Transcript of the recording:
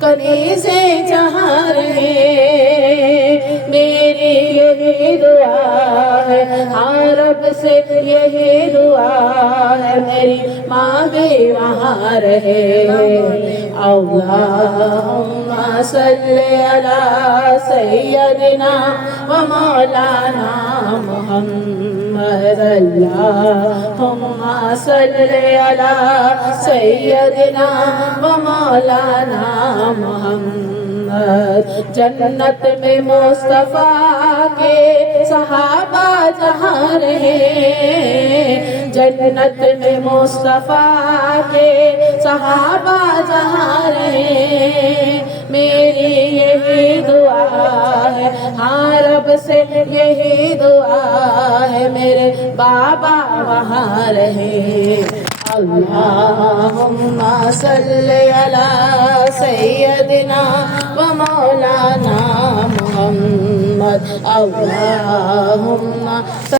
कनीज़े जहाँ रहे। मेरी यही दुआ है, हाँ रब से यही दुआ है, मेरी माँ भी वहाँ रहे। अल्लाहुम्मा सल्ली अला सय्यदिना व मौलाना मुहम्मद। अल्लाहुम्मा सल्ली अला सय्यदिना व मौलाना मुहम्मद। जन्नत में मुस्तफा के सहाबा जहाँ रहे, जन्नत में मुस्तफा के सहाबा जहाँ रहे। मेरी यही दुआ है, हाँ रब से यही दुआ है, मेरे बाबा वहाँ रहे। अल्लाहुम्मा सल्ली अला सय्यदिना व मौलाना मुहम्मद। अल्लाहुम्मा